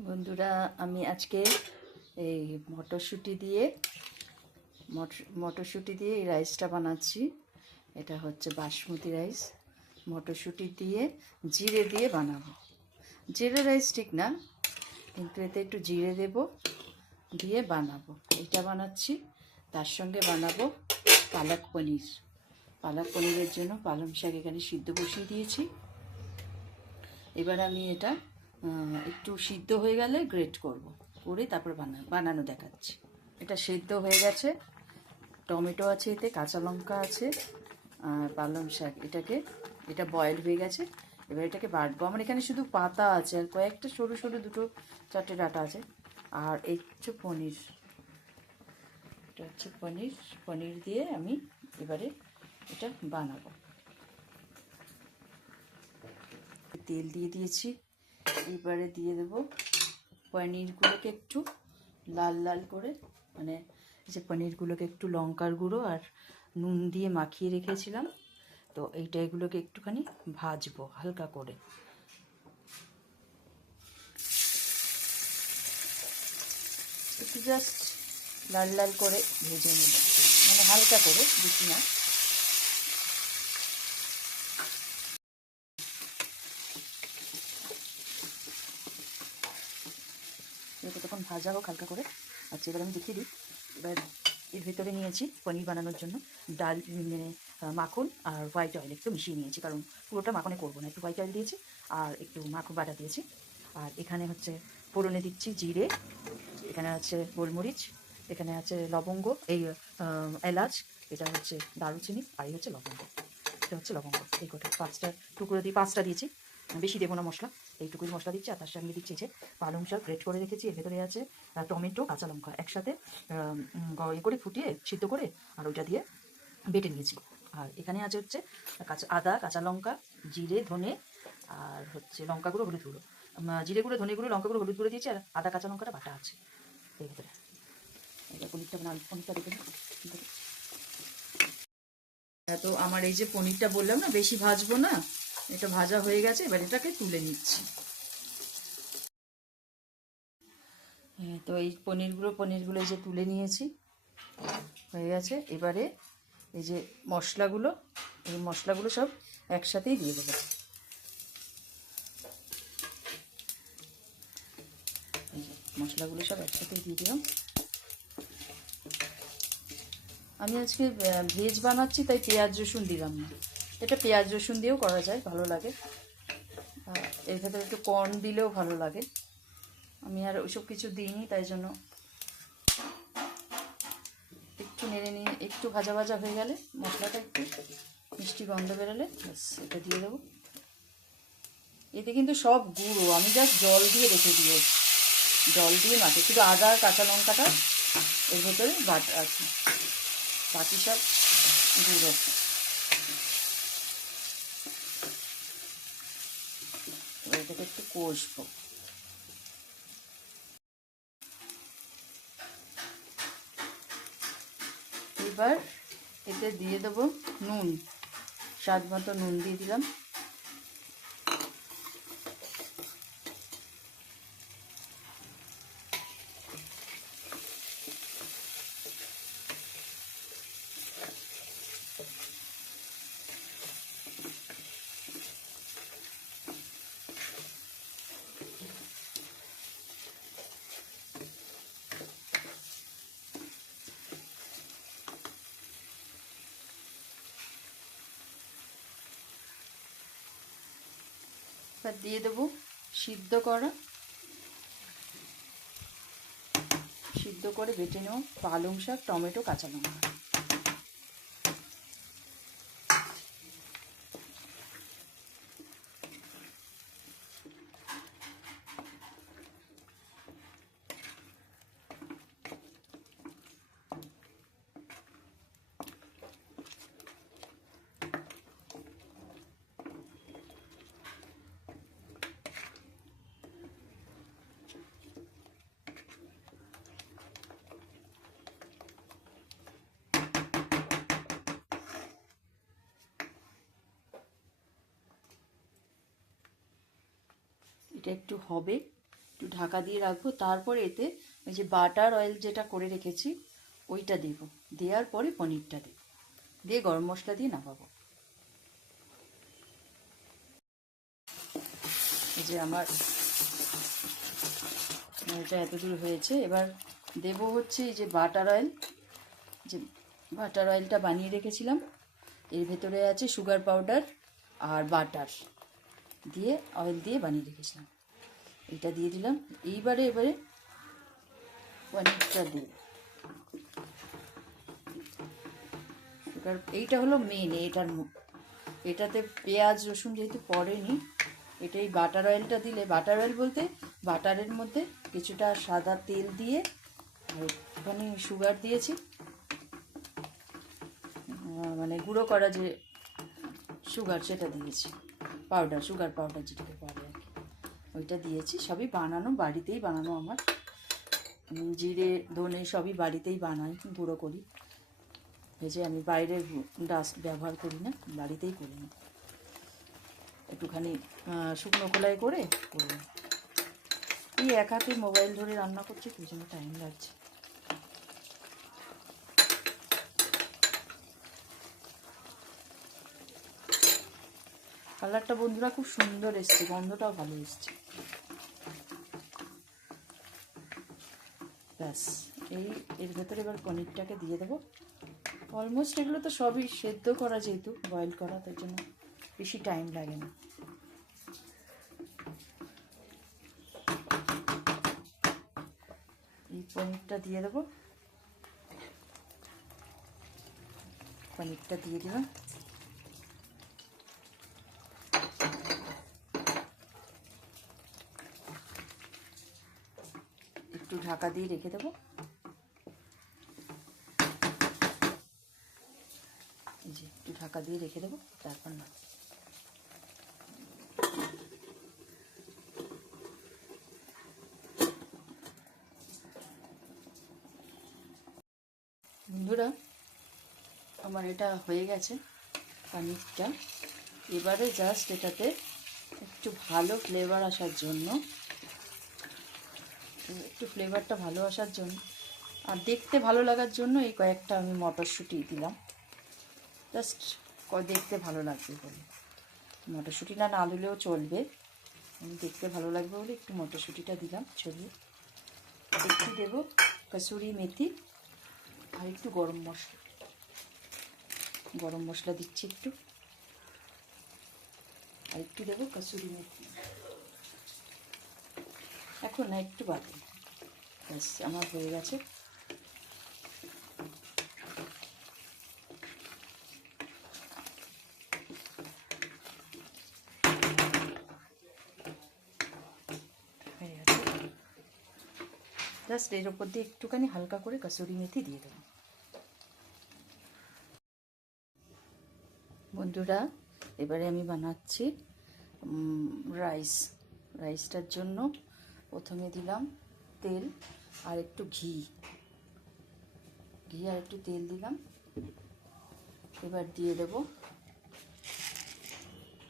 বন্ধুরা, আমি আজকে এই মটরশুঁটি দিয়ে মটর- মটরশুঁটি দিয়ে এই রাইসটা বানাচ্ছি। এটা হচ্ছে বাসমতি রাইস। মটরশুঁটি দিয়ে জিরে দিয়ে বানাবো। জিরে রাইস ঠিক না, কিন্তু এতে একটু জিরে দেব, দিয়ে বানাবো। এটা বানাচ্ছি, তার সঙ্গে বানাবো পালক পনির। পালক পনিরের জন্য পালং শাক এখানে সিদ্ধ বসিয়ে দিয়েছি। এবার আমি এটা একটু সিদ্ধ হয়ে গেলে গ্রেট করব। করে তারপর বানা বানানো দেখাচ্ছি। এটা সেদ্ধ হয়ে গেছে। টমেটো আছে এতে, কাঁচা লঙ্কা আছে, আর পালং শাক। এটাকে এটা বয়েল হয়ে গেছে। এবার এটাকে বাটবো। আমার এখানে শুধু পাতা আছে আর কয়েকটা সরু সরু দুটো চারটে ডাটা আছে। আর এই হচ্ছে পনির। এটা হচ্ছে পনির। পনির দিয়ে আমি এবারে এটা বানাবো। তেল দিয়ে দিয়েছি। এবারে দিয়ে দেব পনিরগুলোকে একটু লাল লাল করে। মানে যে পনিরগুলোকে একটু লঙ্কার গুঁড়ো আর নুন দিয়ে মাখিয়ে রেখেছিলাম। তো এইটা এগুলোকে একটুখানি ভাজবো হালকা করে। একটু জাস্ট লাল লাল করে ভেজে নেব। মানে হালকা করে, বেশি না। তখন ভাজা হোক হালকা করে। আচ্ছা এবার আমি দেখিয়ে দিই। এবার এর ভেতরে নিয়েছি পনির বানানোর জন্য ডাল মানে মাখন আর হোয়াইট অয়েল একটু মিশিয়ে নিয়েছি, কারণ পুরোটা মাখনে করব না। একটু হোয়াইট অয়েল দিয়েছি আর একটু মাখন বাটা দিয়েছি। আর এখানে হচ্ছে ফোড়নে দিচ্ছি জিরে, এখানে আছে গোলমরিচ, এখানে আছে লবঙ্গ, এই এলাচ, এটা হচ্ছে দারুচিনি, আর এই হচ্ছে লবঙ্গ। এটা হচ্ছে লবঙ্গ। এই কটা, পাঁচটা টুকরো দিয়ে, পাঁচটা দিয়েছি। বেশি দেবো না মশলা এইটুকুই মশলা দিচ্ছি আর তার সঙ্গে দিচ্ছি যে পালং শাক গ্রেট করে রেখেছি এর ভেতরে আছে টমেটো কাঁচা লঙ্কা একসাথে ইয়ে করে ফুটিয়ে সিদ্ধ করে আর ওইটা দিয়ে বেটে নিয়েছি। আর এখানে আছে হচ্ছে কাঁচা আদা কাঁচা লঙ্কা জিরে ধনে আর হচ্ছে লঙ্কা গুঁড়ো হলুদ গুঁড়ো। জিরে গুঁড়ো ধনে গুঁড়ো লঙ্কা গুঁড়ো হলুদ গুঁড়ো দিয়েছি আর আদা কাঁচা লঙ্কাটা বাটা আছে এর ভেতরে। এটা পনিরটা পনিরটা দেখে হ্যাঁ, তো আমার এই যে পনিরটা বললাম না বেশি ভাজবো না এটা ভাজা হয়ে গেছে, এবার এটাকে তুলে নিচ্ছি। হ্যাঁ তো এই পনিরগুলো পনিরগুলো এই যে তুলে নিয়েছি, হয়ে গেছে। এবারে এই যে মশলাগুলো, এই মশলাগুলো সব একসাথেই দিয়ে দেবো। মশলাগুলো সব একসাথেই দিয়ে দিলাম। আমি আজকে ভেজ বানাচ্ছি, তাই পেঁয়াজ রসুন দিলাম না। এটা পেঁয়াজ রসুন দিয়েও করা যায়, ভালো লাগে। এর ভেতরে একটু কর্ন দিলেও ভালো লাগে। আমি আর ওইসব কিছু দিইনি, তাই জন্য একটু নেড়ে নিয়ে, একটু ভাজা ভাজা হয়ে গেলে মশলাটা একটু মিষ্টি গন্ধ বেরোলে, ব্যাস, এটা দিয়ে দেবো। এতে কিন্তু সব গুঁড়ো, আমি জাস্ট জল দিয়ে রেখে দিয়েছি। জল দিয়ে মাখে শুধু আদা আর কাঁচা লঙ্কাটা, এর ভেতরে বাটা আছে বাকি সব গুঁড়ো। এবার এটাকে একটু কষবো। এবার এতে দিয়ে দেবো নুন। স্বাদ মতো নুন দিয়ে দিলাম। এবার দিয়ে দেবো। সিদ্ধ করা। সিদ্ধ করে বেটে নেব। পালং শাক টমেটো কাঁচা লঙ্কা। এটা একটু হবে, একটু ঢাকা দিয়ে রাখব। তারপরে এতে ওই যে বাটার অয়েল যেটা করে রেখেছি, ওইটা দেব। দেওয়ার পরে পনিরটা দেব। দিয়ে গরম মশলা দিয়ে নামাবো। যে আমার এটা এতদূর হয়েছে, এবার দেব হচ্ছে এই যে বাটার অয়েল। যে বাটার অয়েলটা বানিয়ে রেখেছিলাম, এর ভেতরে আছে সুগার পাউডার আর বাটার। দিয়ে অয়েল দিয়ে বানিয়ে রেখেছিলাম। এটা দিয়ে দিলাম। এইবারে, এবারে পনিরটা দিই সুগার এইটা হলো মেন এটার এটাতে পেঁয়াজ, রসুন যেহেতু পড়েনি এটা এই বাটার অয়েলটা দিলে বাটার অয়েল বলতে বাটারের মধ্যে কিছুটা সাদা তেল দিয়ে একটুখানি সুগার দিয়েছি। মানে গুঁড়ো করা যে সুগার সেটা দিয়েছি। পাউডার সুগার পাউডার যেটাকে কি ওইটা দিয়েছি, সবই বানানো, বাড়িতেই বানানো আমার। জিরে, ধনে সবই বাড়িতেই বানাই, গুঁড়ো করি। এই যে আমি বাইরের ডাস্ট ব্যবহার করি না, বাড়িতেই করি না। একটুখানি শুকনো কলাই করে এই এক হাতে মোবাইল ধরে রান্না করছি সেই জন্য টাইম লাগছে। কালারটা বন্ধুরা খুব সুন্দর এসছে, গন্ধটাও ভালো এসছে। ব্যাস, এই এর ভেতরে এবার পনিরটাকে দিয়ে দেবো। অলমোস্ট এগুলো তো সবই সেদ্ধ করা যেহেতু বয়েল করা তার জন্য বেশি টাইম লাগে না। এই পনিরটা দিয়ে দেবো। পনিরটা দিয়ে দিলাম। একটু ঢাকা দিয়ে রেখে দেবো। যে একটু ঢাকা দিয়ে রেখে দেবো, তারপর না বন্ধুরা, আমার এটা হয়ে গেছে পানিরটা। এবারে জাস্ট এটাতে একটু ভালো ফ্লেভার আসার জন্য একটু ফ্লেভারটা ভালো আসার জন্য। আর দেখতে ভালো লাগার জন্য এই কয়েকটা আমি মটরশুঁটি দিলাম। জাস্ট দেখতে ভালো লাগবে বলে। মটরশুঁটি না না দিলেও চলবে। আমি দেখতে ভালো লাগবে বলে একটু মটরশুঁটিটা দিলাম ছড়িয়ে। একটু দেবো কসুরি মেথি আর একটু গরম মশলা। গরম মশলা দিচ্ছি একটু। আর একটু দেবো কসুরি মেথি। এখন একটু বাকি। ব্যাস, আমার হয়ে গেছে। জাস্ট এর ওপর দিয়ে একটুখানি হালকা করে কসুরি মেথি দিয়ে দেবো। বন্ধুরা, এবারে আমি বানাচ্ছি রাইস। রাইসটার জন্য প্রথমে দিলাম তেল আর একটু ঘি। ঘি আর একটু তেল দিলাম। এবার দিয়ে দেব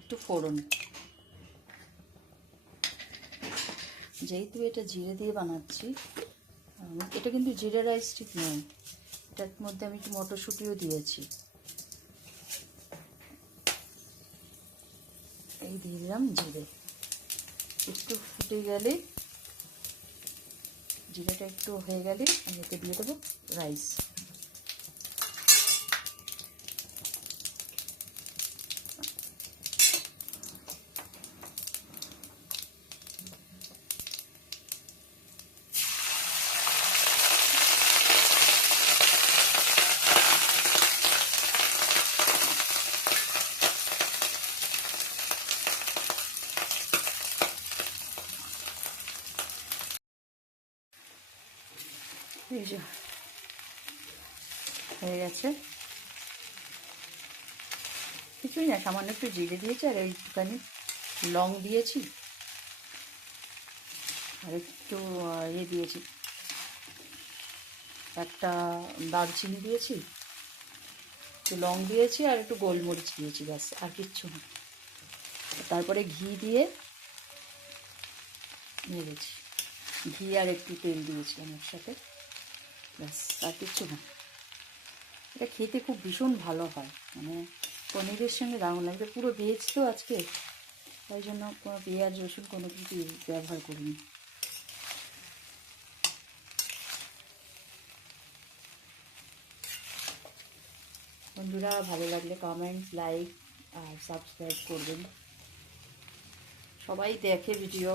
একটু ফোড়ন। যেহেতু এটা জিরে দিয়ে বানাচ্ছি এটা কিন্তু জিরে রাইস ঠিক নয়। এটার মধ্যে আমি একটু মটরশুঁটিও দিয়েছি। এই দিয়ে দিলাম জিরে। একটু ফুটে গেলে জিরেটা একটু হয়ে গেলে আমি এতে দিয়ে দেবো রাইস। যে হয়ে গেছে। কিছুই না, সামান্য একটু জিরে দিয়েছি আর একটুখানি লং দিয়েছি। আর একটু ইয়ে দিয়েছি। একটা দারচিনি দিয়েছি। একটু লং দিয়েছি আর একটু গোলমরিচ দিয়েছি, ব্যাস, আর কিচ্ছু না। তারপরে ঘি দিয়ে নেড়েছি ঘি আর একটু তেল দিয়েছিলাম একসাথে। ব্যাস, আর কিচ্ছু না। এটা খেতে খুব ভীষণ ভালো হয়। মানে পনিরের সঙ্গে দারুণ লাগে। পুরো ভেজ তো আজকে। তাই জন্য কোনো পেঁয়াজ, রসুন কোনো কিছু ব্যবহার করিনি। বন্ধুরা, ভালো লাগলে কমেন্ট লাইক আর সাবস্ক্রাইব করবেন। সবাই দেখে ভিডিও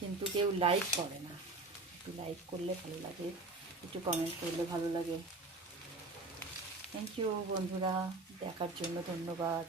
কিন্তু কেউ লাইক করে না। একটু লাইক করলে ভালো লাগে। একটু কমেন্ট করলে ভালো লাগে। থ্যাংক ইউ বন্ধুরা দেখার জন্য ধন্যবাদ।